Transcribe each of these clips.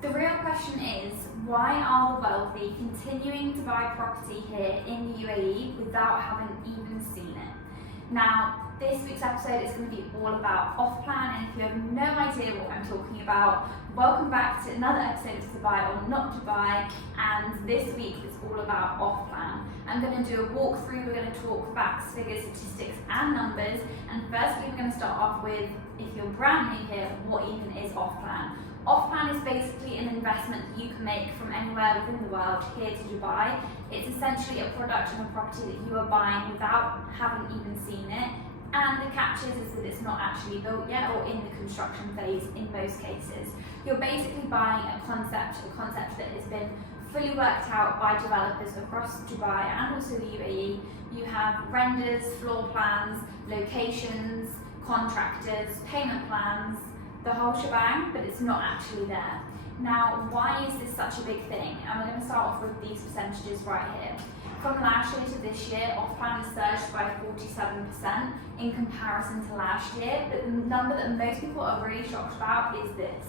The real question is, why are the wealthy continuing to buy property here in the UAE without having even seen it? Now, this week's episode is going to be all about off-plan, and if you have no idea what I'm talking about, welcome back to another episode of Dubai or Not Dubai, and this week is all about off-plan. I'm going to do a walkthrough, we're going to talk facts, figures, statistics and numbers, and firstly we're going to start off with, if you're brand new here, what even is off-plan? Off-plan is basically an investment that you can make from anywhere within the world here to Dubai. It's essentially a product of a property that you are buying without having even seen it, and the catch is that it's not actually built yet or in the construction phase in most cases. You're basically buying a concept that has been fully worked out by developers across Dubai and also the UAE. You have renders, floor plans, locations, contractors, payment plans, the whole shebang, but it's not actually there. Now, why is this such a big thing? And we're going to start off with these percentages right here. From last year to this year, off-plan has surged by 47% in comparison to last year, but the number that most people are really shocked about is this.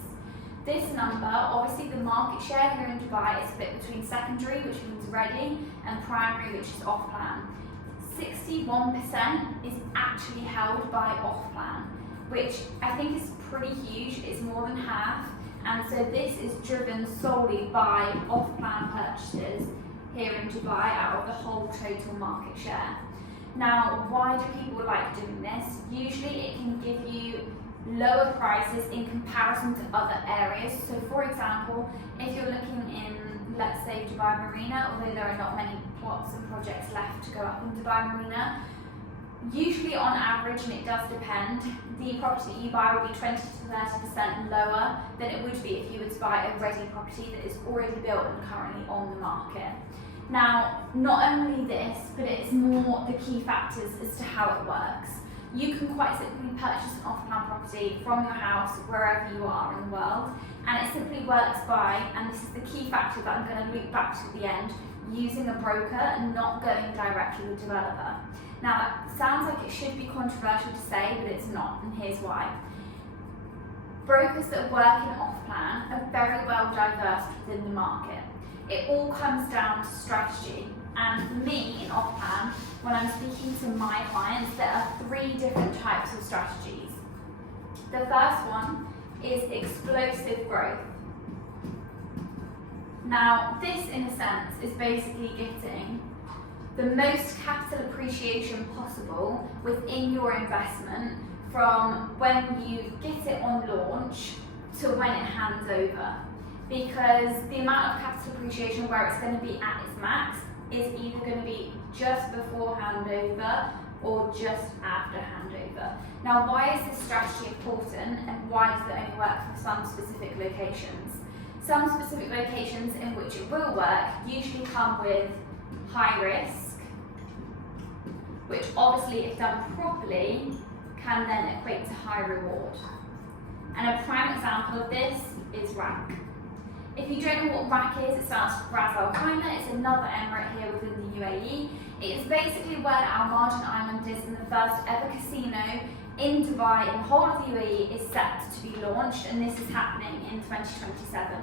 This number, obviously the market share here in Dubai is split between secondary, which means ready, and primary, which is off-plan. 61% is actually held by off-plan, which I think is pretty huge. It's more than half, and so this is driven solely by off-plan purchases here in Dubai out of the whole total market share. Now, why do people like doing this? Usually it can give you lower prices in comparison to other areas. So for example, if you're looking in, let's say, Dubai Marina, although there are not many plots and projects left to go up in Dubai Marina, usually on average, and it does depend, the property you buy will be 20 to 30% lower than it would be if you were to buy a ready property that is already built and currently on the market. Now, not only this, but it's more the key factors as to how it works. You can quite simply purchase an off-plan property from your house, wherever you are in the world, and it simply works by, and this is the key factor that I'm going to loop back to at the end, using a broker and not going directly with the developer. Now, that sounds like it should be controversial to say, but it's not, and here's why. Brokers that work in off-plan are very well diverse within the market. It all comes down to strategy. And for me, in off-plan, when I'm speaking to my clients, there are 3 different types of strategies. The first one is explosive growth. Now, this, in a sense, is basically getting the most capital appreciation possible within your investment from when you get it on launch to when it hands over. Because the amount of capital appreciation where it's going to be at its max is either going to be just before handover or just after handover. Now, why is this strategy important, and why does it only work for some specific locations? Some specific locations in which it will work usually come with high risk, which obviously, if done properly, can then equate to high reward. And a prime example of this is RAK. If you don't know what RAK is, it stands for Ras Al Khaimah. It's another emirate here within the UAE. It is basically where Al Marjan Island is, and the first ever casino in Dubai in the whole of the UAE is set to be launched, and this is happening in 2027.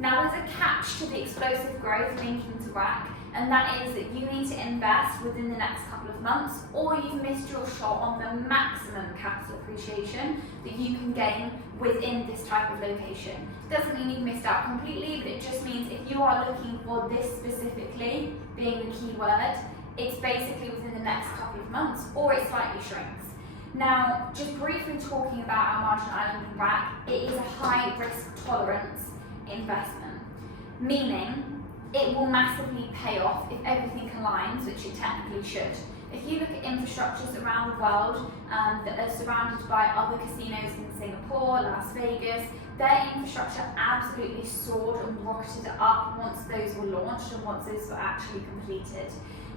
Now, there's a catch to the explosive growth linking to RAK, and that is that you need to invest within the next couple of months, or you've missed your shot on the maximum capital appreciation that you can gain within this type of location. Doesn't mean you've missed out completely, but it just means if you are looking for this specifically, being the key word, it's basically within the next couple of months, or it slightly shrinks. Now, just briefly talking about Al Marjan Island and RAK, it is a high risk tolerance investment, meaning it will massively pay off if everything aligns, which it technically should. If you look at infrastructures around the world that are surrounded by other casinos in Singapore, Las Vegas, their infrastructure absolutely soared and rocketed up once those were launched and once those were actually completed.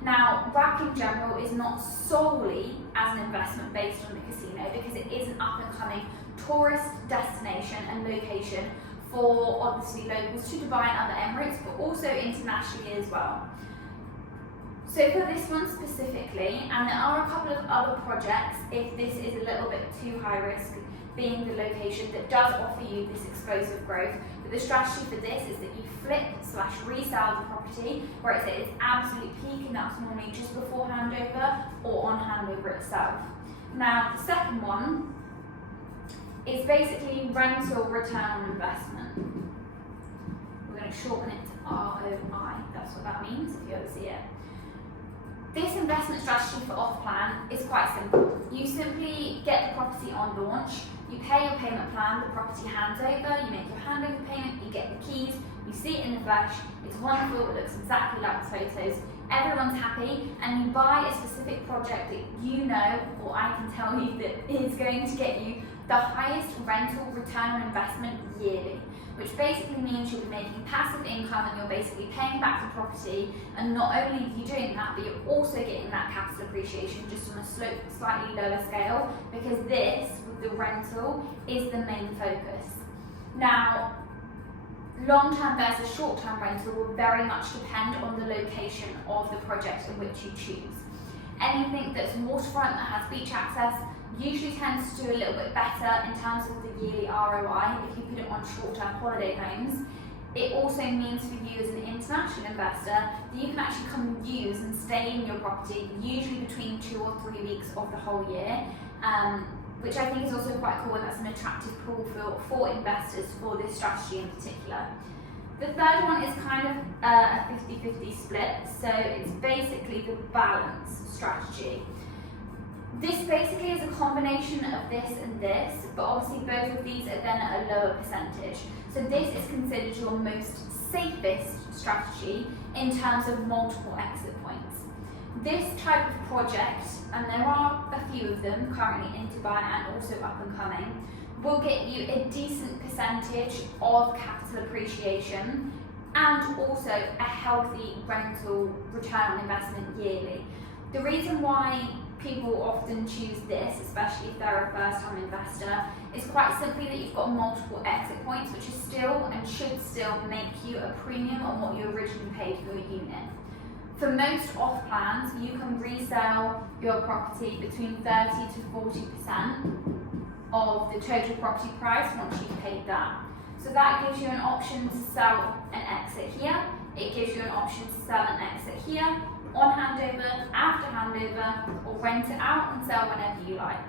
Now, RAK in general is not solely as an investment based on the casino, because it is an up and coming tourist destination and location for obviously locals to Dubai and other emirates, but also internationally as well. So for this one specifically, and there are a couple of other projects if this is a little bit too high risk, being the location that does offer you this explosive growth, but the strategy for this is that you flip/resell the property where it's at its absolute peak, and that's normally just before handover or on handover itself. Now the second one is basically rental return on investment. We're going to shorten it to ROI, that's what that means if you ever see it. This investment strategy for off-plan is quite simple. You simply get the property on launch, you pay your payment plan, the property hands over, you make your handover payment, you get the keys, you see it in the flesh, it's wonderful, it looks exactly like the photos, everyone's happy, and you buy a specific project that you know, or I can tell you, that is going to get you the highest rental return on investment yearly, which basically means you'll be making passive income and you're basically paying back the property, and not only are you doing that, but you're also getting that capital appreciation just on a slightly lower scale, because this, with the rental, is the main focus. Now, long-term versus short-term rental will very much depend on the location of the project in which you choose. Anything that's waterfront that has beach access usually tends to do a little bit better in terms of the yearly ROI if you put it on short-term holiday homes. It also means for you as an international investor that you can actually come and use and stay in your property, usually between 2 or 3 weeks of the whole year, which I think is also quite cool, and that's an attractive pool for investors for this strategy in particular. The third one is kind of a 50-50 split, so it's basically the balance strategy. This basically is a combination of this and this, but obviously both of these are then at a lower percentage. So this is considered your most safest strategy in terms of multiple exit points. This type of project, and there are a few of them currently in Dubai and also up and coming, will get you a decent percentage of capital appreciation and also a healthy rental return on investment yearly. The reason why people often choose this, especially if they're a first-time investor, is quite simply that you've got multiple exit points, which is still and should still make you a premium on what you originally paid for your unit. For most off-plans, you can resell your property between 30 to 40% of the total property price once you've paid that. So that gives you an option to sell and exit here. It gives you an option to sell and exit here, on handover, after handover, or rent it out and sell whenever you like.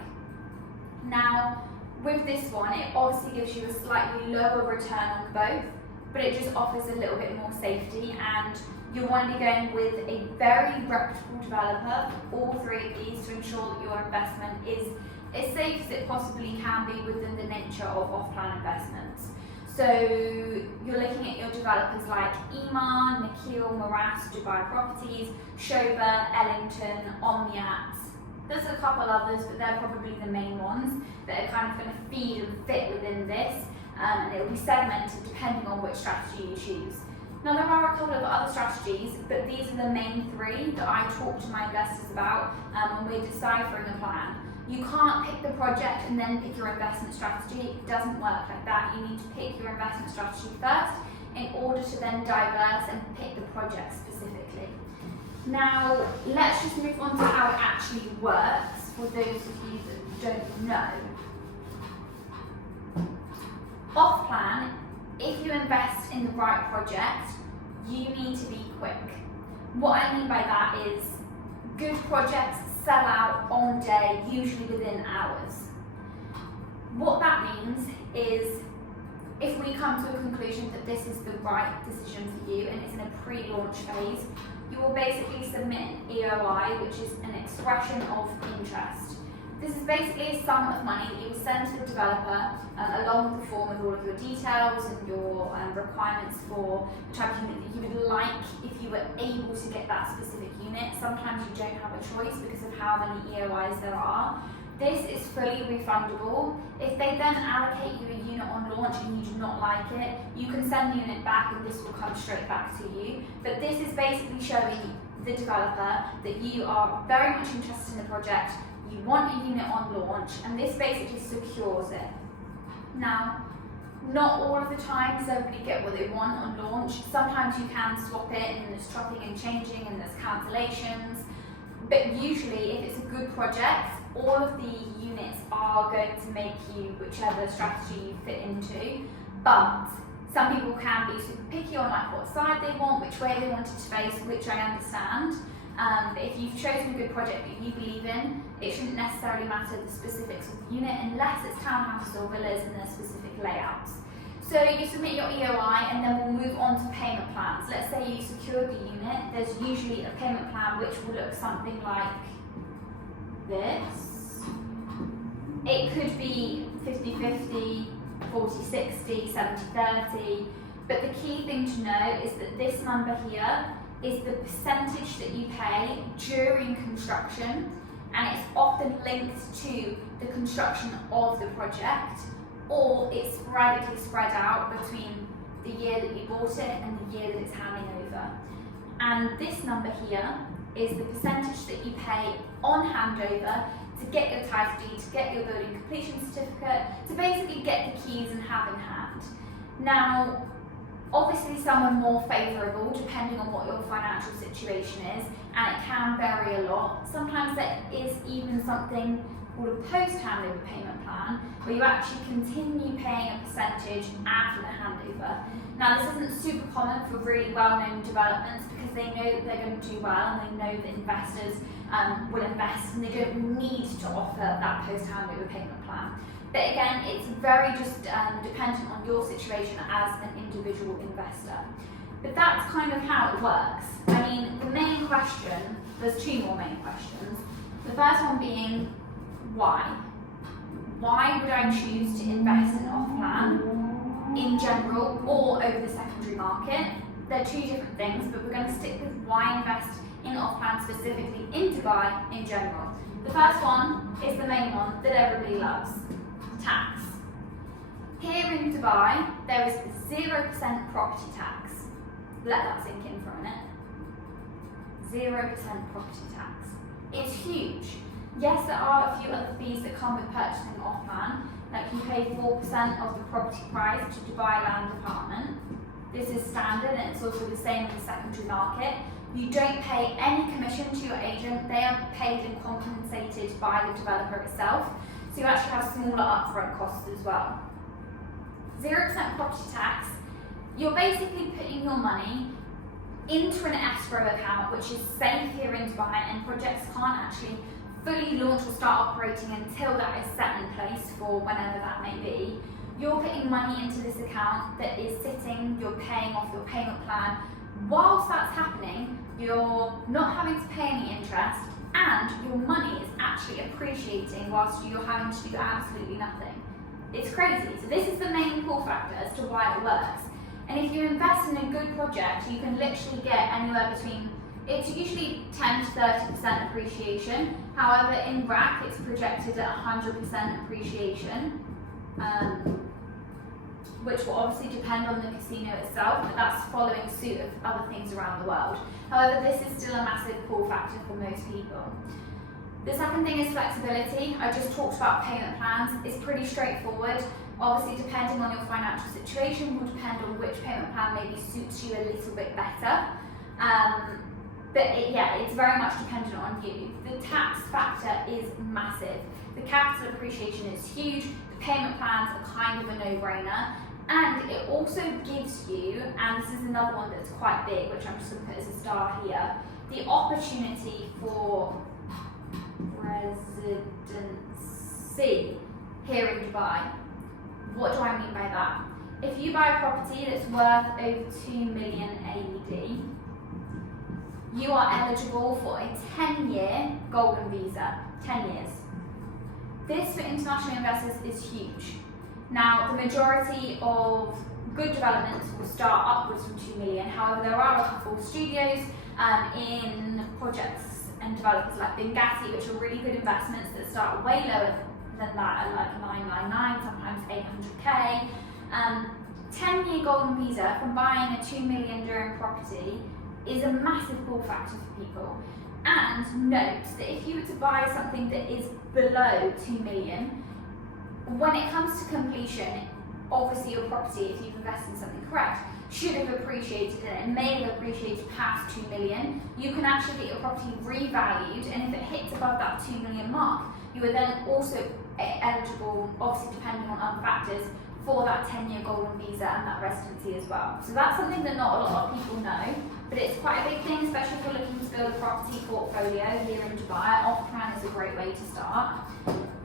Now, with this one, it obviously gives you a slightly lower return on both, but it just offers a little bit more safety, and you'll want to be going with a very reputable developer for all three of these to ensure that your investment is as safe as it possibly can be within the nature of off-plan investments. So you're looking at your developers like Iman, Nikhil, Moras, Dubai Properties, Shoba, Ellington, Omniat. There's a couple others, but they're probably the main ones that are kind of going to feed and fit within this, and it will be segmented depending on which strategy you choose. Now there are a couple of other strategies, but these are the main three that I talk to my investors about when we're deciphering a plan. You can't pick the project and then pick your investment strategy. It doesn't work like that. You need to pick your investment strategy first in order to then diverse and pick the project specifically. Now, let's just move on to how it actually works for those of you that don't know. Off plan, if you invest in the right project, you need to be quick. What I mean by that is good projects sell out on day, usually within hours. What that means is if we come to a conclusion that this is the right decision for you and it's in a pre-launch phase, you will basically submit an EOI, which is an expression of interest. This is basically a sum of money that you will send to the developer along with the form with all of your details and your requirements for the type of unit that you would like if you were able to get that specific unit. Sometimes you don't have a choice because of how many EOIs there are. This is fully refundable. If they then allocate you a unit on launch and you do not like it, you can send the unit back and this will come straight back to you. But this is basically showing the developer that you are very much interested in the project, you want a unit on launch, and this basically secures it. Now, Not all of the time does everybody get what they want on launch. Sometimes you can swap it and there's chopping and changing and there's cancellations. But usually if it's a good project, all of the units are going to make you whichever strategy you fit into. But some people can be super picky on like what side they want, which way they want it to face, which I understand. But if you've chosen a good project that you believe in, it shouldn't necessarily matter the specifics of the unit unless it's townhouses or villas and their specific layouts. So you submit your EOI and then we'll move on to payment plans. Let's say you secured the unit, there's usually a payment plan which will look something like this. It could be 50-50, 40-60, 70-30, but the key thing to know is that this number here is the percentage that you pay during construction, and it's often linked to the construction of the project, or it's sporadically spread out between the year that you bought it and the year that it's handing over. And this number here is the percentage that you pay on handover to get your title deed, to get your building completion certificate, to basically get the keys and have in hand. Now, obviously some are more favourable depending on what your financial situation is, and it can vary a lot. Sometimes there is even something called a post-handover payment plan, where you actually continue paying a percentage after the handover. Now this isn't super common for really well-known developments because they know that they're going to do well and they know that investors will invest and they don't need to offer that post-handover payment plan. But again, it's very just dependent on your situation as an individual investor. But that's kind of how it works. I mean, the main question, there's two more main questions. The first one being, why? Why would I choose to invest in off-plan in general or over the secondary market? They're two different things, but we're going to stick with why invest in off-plan specifically in Dubai in general. The first one is the main one that everybody loves. Tax. Here in Dubai, there is 0% property tax. Let that sink in for a minute. 0% property tax. It's huge. Yes, there are a few other fees that come with purchasing off-plan, like you pay 4% of the property price to Dubai Land Department. This is standard and it's also the same in the secondary market. You don't pay any commission to your agent, they are paid and compensated by the developer itself. So you actually have smaller upfront costs as well. 0% property tax, you're basically putting your money into an escrow account which is safe here in Dubai, and projects can't actually fully launch or start operating until that is set in place for whenever that may be. You're putting money into this account that is sitting, you're paying off your payment plan. Whilst that's happening, you're not having to pay any interest and your money is actually appreciating whilst you're having to do absolutely nothing. It's crazy. So this is the main pull factor as to why it works. And if you invest in a good project, you can literally get anywhere between, it's usually 10 to 30% appreciation. However, in RAC, it's projected at 100% appreciation, which will obviously depend on the casino itself, but that's following suit of other things around the world. However, this is still a massive pull factor for most people. The second thing is flexibility. I just talked about payment plans. It's pretty straightforward. Obviously, depending on your financial situation, will depend on which payment plan maybe suits you a little bit better. It's very much dependent on you. The tax factor is massive. The capital appreciation is huge. The payment plans are kind of a no-brainer. And it also gives you, and this is another one that's quite big, which I'm just going to put as a star here, the opportunity for residency here in Dubai. What do I mean by that? If you buy a property that's worth over 2 million AED, you are eligible for a 10-year golden visa. 10 years. This for international investors is huge. Now, the majority of good developments will start upwards from 2 million. However, there are a couple of studios in projects and developers like Benghazi, which are really good investments that start way lower than that at like 999, sometimes 800k. 10-year golden visa from buying a 2 million dirham property is a massive pull factor for people. And note that if you were to buy something that is below 2 million, when it comes to completion, obviously your property, if you've invested in something correct, should have appreciated, and it may have appreciated past 2 million, you can actually get your property revalued, and if it hits above that 2 million mark, you are then also eligible, obviously depending on other factors, for that 10-year golden visa and that residency as well. So that's something that not a lot of people know, but it's quite a big thing, especially if you're looking to build a property portfolio here in Dubai. Off-plan is a great way to start.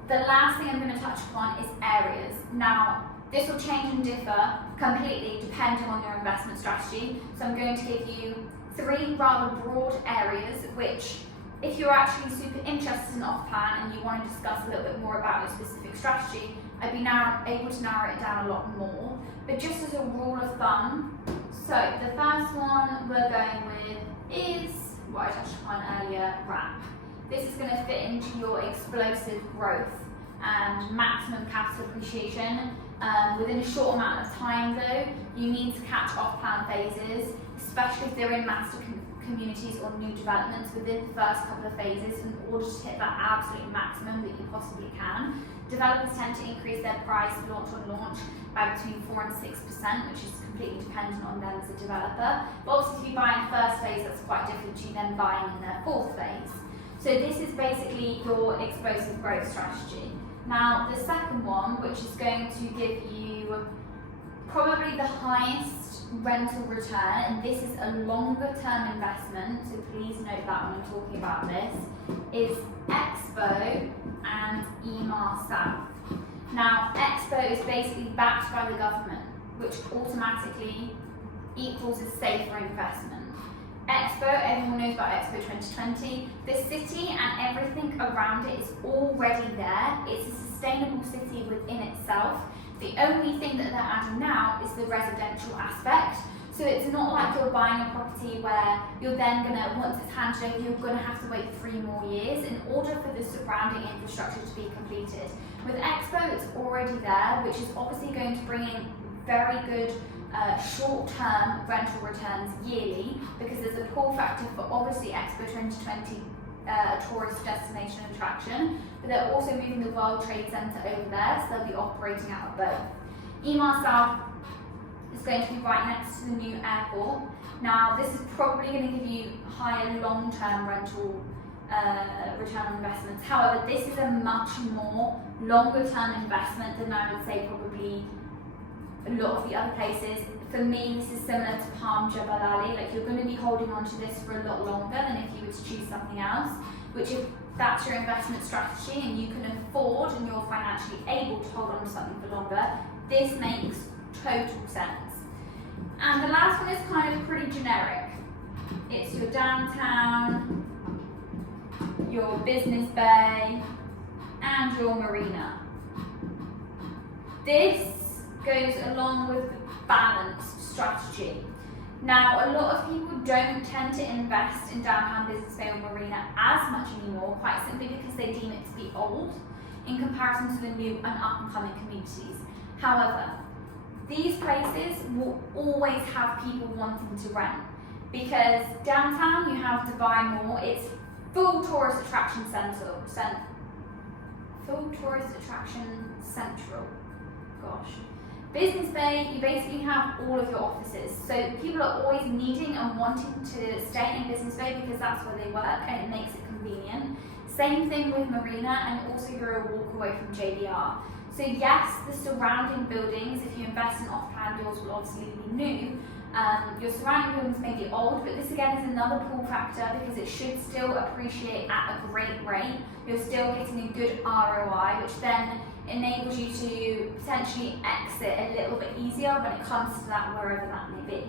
The last thing I'm going to touch upon is areas. Now, this will change and differ completely depending on your investment strategy. So I'm going to give you 3 rather broad areas which, if you're actually super interested in off-plan and you want to discuss a little bit more about your specific strategy, I'd be able to narrow it down a lot more. But just as a rule of thumb, so the first one we're going with is what I touched upon earlier, RAP. This is going to fit into your explosive growth and maximum capital appreciation. Within a short amount of time though, you need to catch off-plan phases, especially if they're in master communities or new developments within the first couple of phases in order to hit that absolute maximum that you possibly can. Developers tend to increase their price launch on launch by between 4 and 6%, which is completely dependent on them as a developer. But obviously if you buy in the first phase, that's quite different to then buying in their 4th phase. So this is basically your explosive growth strategy. Now the second one, which is going to give you probably the highest rental return, and this is a longer term investment, so please note that when I'm talking about this, is Expo and Emaar South. Now Expo is basically backed by the government, which automatically equals a safer investment. Expo, everyone knows about Expo 2020. The city and everything around it is already there. It's a sustainable city within itself. The only thing that they're adding now is the residential aspect. So it's not like you're buying a property where you're then gonna, once it's handed over, you're gonna have to wait 3 more years in order for the surrounding infrastructure to be completed. With Expo, it's already there, which is obviously going to bring in very good short-term rental returns yearly, because there's a pull factor for obviously Expo 2020 tourist destination attraction, but they're also moving the World Trade Center over there, so they'll be operating out of both. Emaar South is going to be right next to the new airport. Now this is probably going to give you higher long-term rental return on investments. However, this is a much more longer-term investment than I would say probably a lot of the other places. For me, this is similar to Palm Jebel Ali. Like, you're going to be holding on to this for a lot longer than if you were to choose something else, which if that's your investment strategy and you can afford and you're financially able to hold on to something for longer, this makes total sense. And the last one is kind of pretty generic. It's your downtown, your business bay, and your marina. This goes along with the balanced strategy. Now, a lot of people don't tend to invest in downtown business bay or marina as much anymore, quite simply because they deem it to be old in comparison to the new and up-and-coming communities. However, these places will always have people wanting to rent, because downtown you have to buy more. It's full tourist attraction central. Gosh. Business bay, you basically have all of your offices. So people are always needing and wanting to stay in business bay because that's where they work and it makes it convenient. Same thing with marina, and also you're a walk away from JBR. So yes, the surrounding buildings, if you invest in off-plan deals, will obviously be new. Your surrounding buildings may be old, but this again is another pull factor because it should still appreciate at a great rate. You're still getting a good ROI, which then enables you to potentially exit a little bit easier when it comes to that, wherever that may be.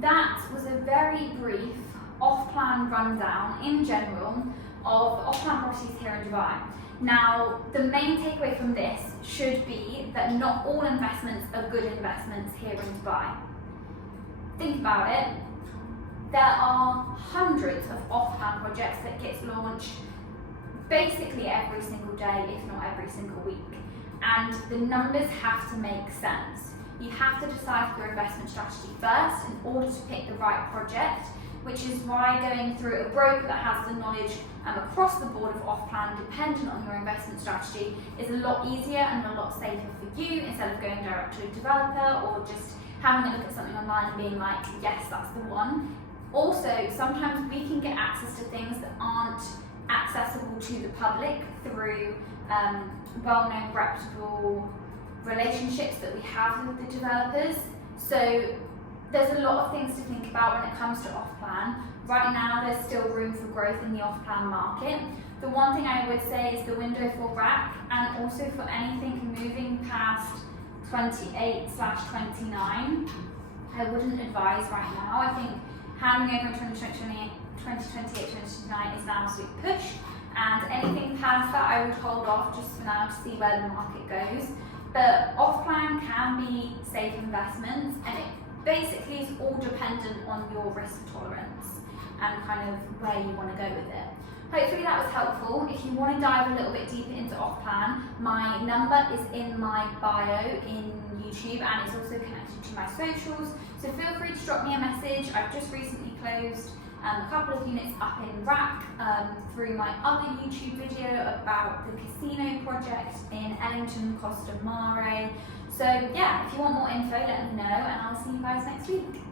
That was a very brief off-plan rundown in general of off-plan properties here in Dubai. Now, the main takeaway from this should be that not all investments are good investments here in Dubai. Think about it. There are hundreds of off-plan projects that get launched basically every single day, if not every single week. And the numbers have to make sense. You have to decide your investment strategy first in order to pick the right project. which is why going through a broker that has the knowledge across the board of off-plan, dependent on your investment strategy, is a lot easier and a lot safer for you, instead of going direct to a developer or just having a look at something online and being like, yes, that's the one. Also, sometimes we can get access to things that aren't accessible to the public through well-known, reputable relationships that we have with the developers. So there's a lot of things to think about when it comes to off-plan. Right now, there's still room for growth in the off-plan market. The one thing I would say is the window for RAC, and also for anything moving past 28/29, I wouldn't advise right now. I think handing over in 2028, 2029 is now a sweet push, and anything past that I would hold off just for now to see where the market goes. But off-plan can be safe investments, and it basically is all dependent on your risk tolerance and kind of where you want to go with it. Hopefully that was helpful. If you want to dive a little bit deeper into off-plan, my number is in my bio in YouTube, and it's also connected to my socials. So feel free to drop me a message. I've just recently closed a couple of units up in RAC through my other YouTube video about the casino project in Ellington, Costa Mare. So yeah, if you want more info, let me know, and I'll see you guys next week.